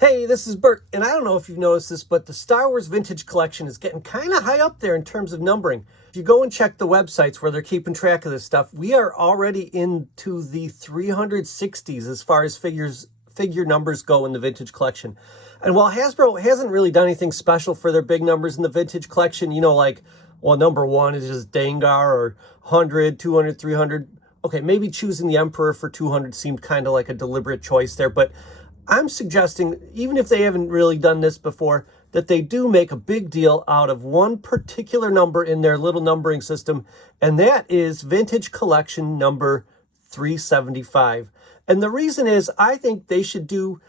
Hey, this is Bert, and I don't know if you've noticed this, but the Star Wars Vintage Collection is getting kind of high up there in terms of numbering. If you go and check the websites where they're keeping track of this stuff, we are already into the 360s as far as figure numbers go in the Vintage Collection. And while Hasbro hasn't really done anything special for their big numbers in the Vintage Collection, like, well, number one is just Dengar or 100, 200, 300. Okay, maybe choosing the Emperor for 200 seemed kind of like a deliberate choice there, but I'm suggesting, even if they haven't really done this before, that they do make a big deal out of one particular number in their little numbering system, and that is Vintage Collection number 375. And the reason is, I think they should do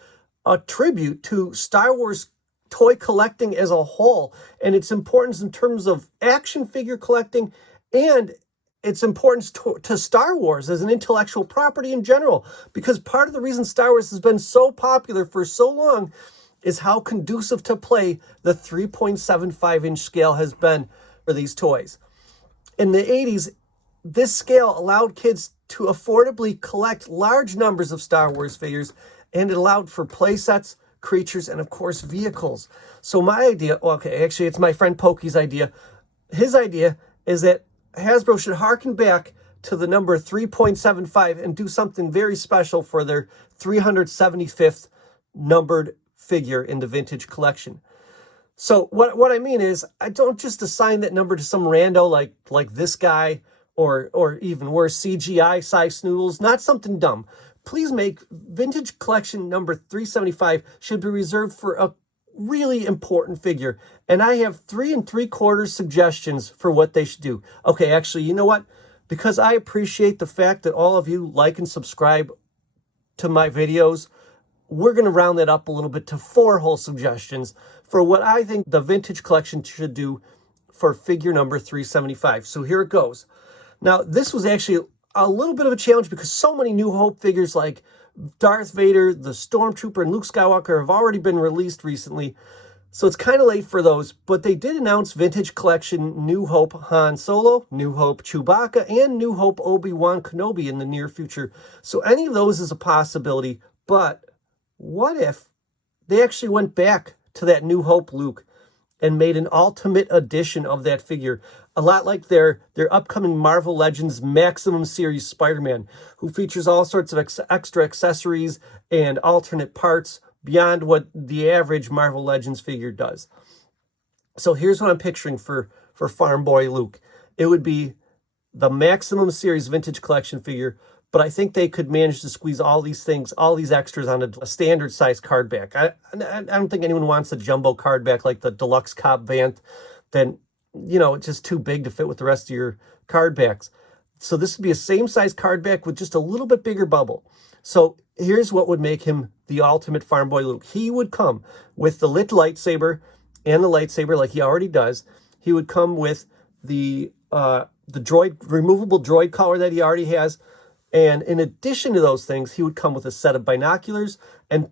a tribute to Star Wars toy collecting as a whole, and its importance in terms of action figure collecting and its importance to Star Wars as an intellectual property in general. Because part of the reason Star Wars has been so popular for so long is how conducive to play the 3.75-inch scale has been for these toys. In the 80s, this scale allowed kids to affordably collect large numbers of Star Wars figures, and it allowed for play sets, creatures, and of course vehicles. So my idea, okay, actually it's my friend Pokey's idea. His idea is that Hasbro should harken back to the number 3.75 and do something very special for their 375th numbered figure in the Vintage Collection. So what I mean is, I don't just assign that number to some rando like this guy or even worse, CGI size snoodles, not something dumb. Please make Vintage Collection number 375 should be reserved for a really important figure. And I have 3 3/4 suggestions for what they should do. Okay, actually, you know what? Because I appreciate the fact that all of you like and subscribe to my videos, we're going to round that up a little bit to 4 whole suggestions for what I think the Vintage Collection should do for figure number 375. So here it goes. Now, this was actually a little bit of a challenge because so many New Hope figures like Darth Vader, the Stormtrooper, and Luke Skywalker have already been released recently, so it's kind of late for those, but they did announce Vintage Collection New Hope Han Solo, New Hope Chewbacca, and New Hope Obi-Wan Kenobi in the near future. So any of those is a possibility, but what if they actually went back to that New Hope Luke and made an ultimate edition of that figure, a lot like their upcoming Marvel Legends Maximum Series Spider-Man, who features all sorts of extra accessories and alternate parts beyond what the average Marvel Legends figure does. So here's what I'm picturing for Farm Boy Luke. It would be the Maximum Series Vintage Collection figure, but I think they could manage to squeeze all these things, all these extras on a standard size card back. I don't think anyone wants a jumbo card back like the Deluxe Cobb Vanth. Then, it's just too big to fit with the rest of your card backs. So this would be a same size card back with just a little bit bigger bubble. So here's what would make him the ultimate Farm Boy Luke. He would come with the lit lightsaber and the lightsaber like he already does. He would come with the removable droid collar that he already has. And in addition to those things, he would come with a set of binoculars and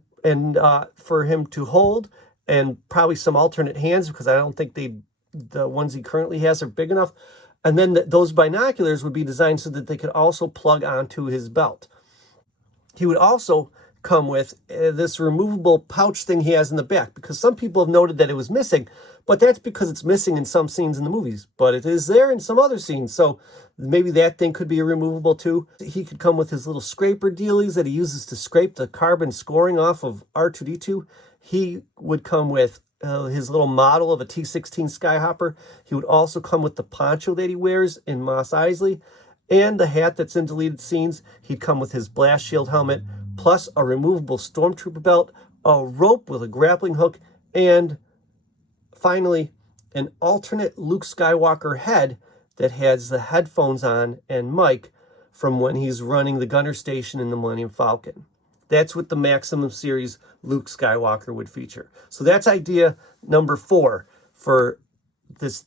for him to hold, and probably some alternate hands because I don't think the ones he currently has are big enough. And then those binoculars would be designed so that they could also plug onto his belt. He would also come with this removable pouch thing he has in the back, because some people have noted that it was missing, but that's because it's missing in some scenes in the movies, but it is there in some other scenes. So maybe that thing could be removable too. He could come with his little scraper dealies that he uses to scrape the carbon scoring off of R2-D2. He would come with his little model of a T-16 Skyhopper. He would also come with the poncho that he wears in Mos Eisley and the hat that's in deleted scenes. He'd come with his blast shield helmet, plus a removable Stormtrooper belt, a rope with a grappling hook, and finally, an alternate Luke Skywalker head that has the headphones on and mic from when he's running the gunner station in the Millennium Falcon. That's what the Maximum Series Luke Skywalker would feature. So that's idea number 4 for this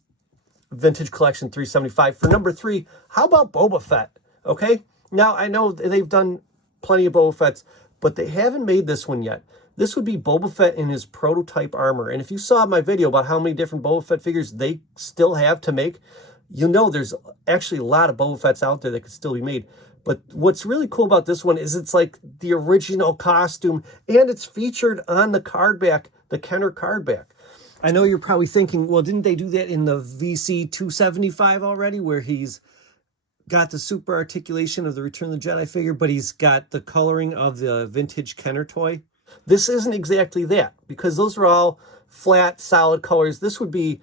Vintage Collection 375. For number 3, how about Boba Fett? Okay, now I know they've done plenty of Boba Fett's, but they haven't made this one yet. This would be Boba Fett in his prototype armor. And if you saw my video about how many different Boba Fett figures they still have to make, you'll know there's actually a lot of Boba Fetts out there that could still be made. But what's really cool about this one is it's like the original costume, and it's featured on the card back, the Kenner card back. I know you're probably thinking, well, didn't they do that in the VC 275 already, where he's got the super articulation of the Return of the Jedi figure, but he's got the coloring of the vintage Kenner toy? This isn't exactly that, because those are all flat, solid colors. This would be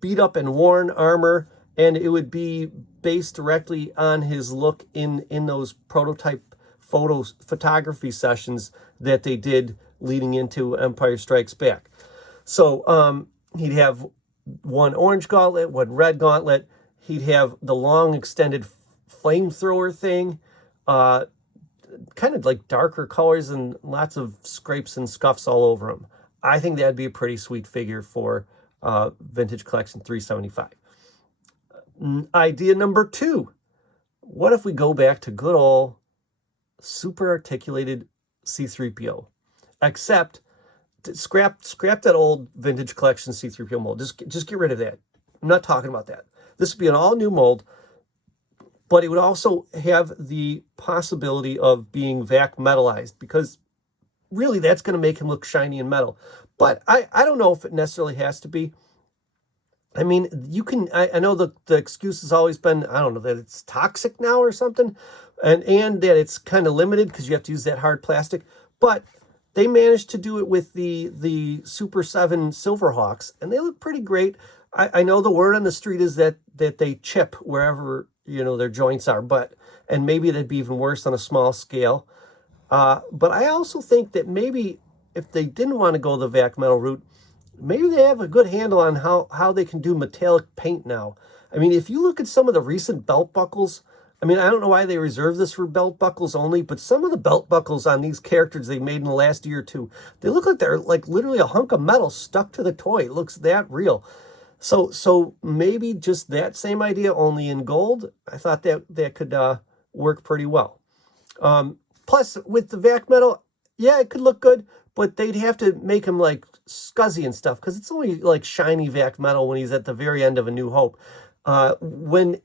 beat up and worn armor, and it would be based directly on his look in those prototype photography sessions that they did leading into Empire Strikes Back. So he'd have one orange gauntlet, one red gauntlet. He'd have the long extended flamethrower thing, kind of like darker colors and lots of scrapes and scuffs all over him. I think that'd be a pretty sweet figure for Vintage Collection 375. Idea number 2. What if we go back to good old super articulated C-3PO? Except scrap that old Vintage Collection C-3PO mold. Just get rid of that. I'm not talking about that. This would be an all-new mold, but it would also have the possibility of being vac metallized, because really that's going to make him look shiny and metal. But I don't know if it necessarily has to be. I mean, you can, I know the excuse has always been, I don't know, that it's toxic now or something, and that it's kind of limited because you have to use that hard plastic. But they managed to do it with the Super 7 Silverhawks, and they look pretty great. I know the word on the street is that they chip wherever, you know, their joints are, and maybe that'd be even worse on a small scale. But I also think that maybe if they didn't want to go the vac metal route, maybe they have a good handle on how they can do metallic paint now. I mean, if you look at some of the recent belt buckles, I mean, I don't know why they reserve this for belt buckles only, but some of the belt buckles on these characters they made in the last year or two, they look like they're like literally a hunk of metal stuck to the toy. It looks that real. So maybe just that same idea, only in gold. I thought that could work pretty well. Plus, with the vac metal, yeah, it could look good, but they'd have to make him like scuzzy and stuff, because it's only like shiny vac metal when he's at the very end of A New Hope. When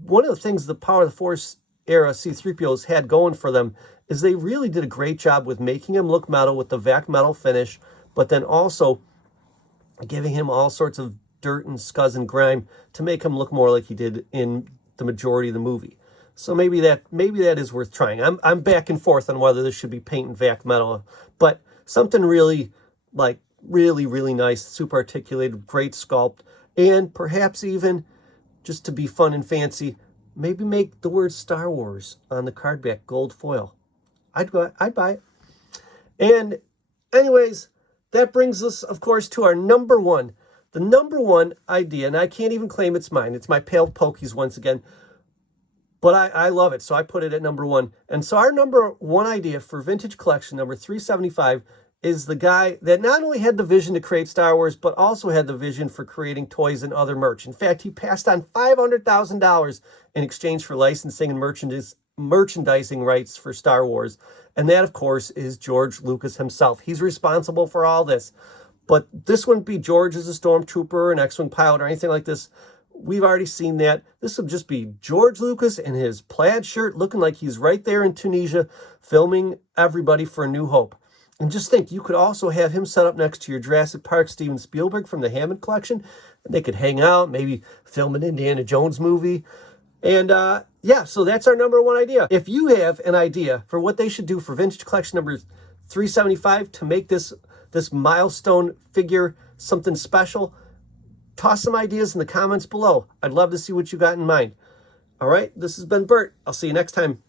one of the things the Power of the Force era C-3POs had going for them is they really did a great job with making him look metal with the vac metal finish, but then also giving him all sorts of dirt and scuzz and grime to make him look more like he did in the majority of the movie. So maybe that is worth trying. I'm back and forth on whether this should be paint and vac metal, but something really really nice, super articulated, great sculpt, and perhaps even just to be fun and fancy, maybe make the word Star Wars on the card back gold foil. I'd buy it. And anyways, that brings us, of course, to our number one. The number one idea, and I can't even claim it's mine. It's my Pale Pokies once again. But I love it, so I put it at number 1. And so our number 1 idea for Vintage Collection number 375 is the guy that not only had the vision to create Star Wars, but also had the vision for creating toys and other merch. In fact, he passed on $500,000 in exchange for licensing and merchandising rights for Star Wars. And that, of course, is George Lucas himself. He's responsible for all this. But this wouldn't be George as a stormtrooper, an X-Wing pilot, or anything like this. We've already seen that. This would just be George Lucas in his plaid shirt, looking like he's right there in Tunisia, filming everybody for A New Hope. And just think, you could also have him set up next to your Jurassic Park Steven Spielberg from the Hammond Collection, and they could hang out, maybe film an Indiana Jones movie. And yeah, so that's our number 1 idea. If you have an idea for what they should do for Vintage Collection number 375 to make this milestone figure something special, toss some ideas in the comments below. I'd love to see what you got in mind. All right, this has been Bert. I'll see you next time.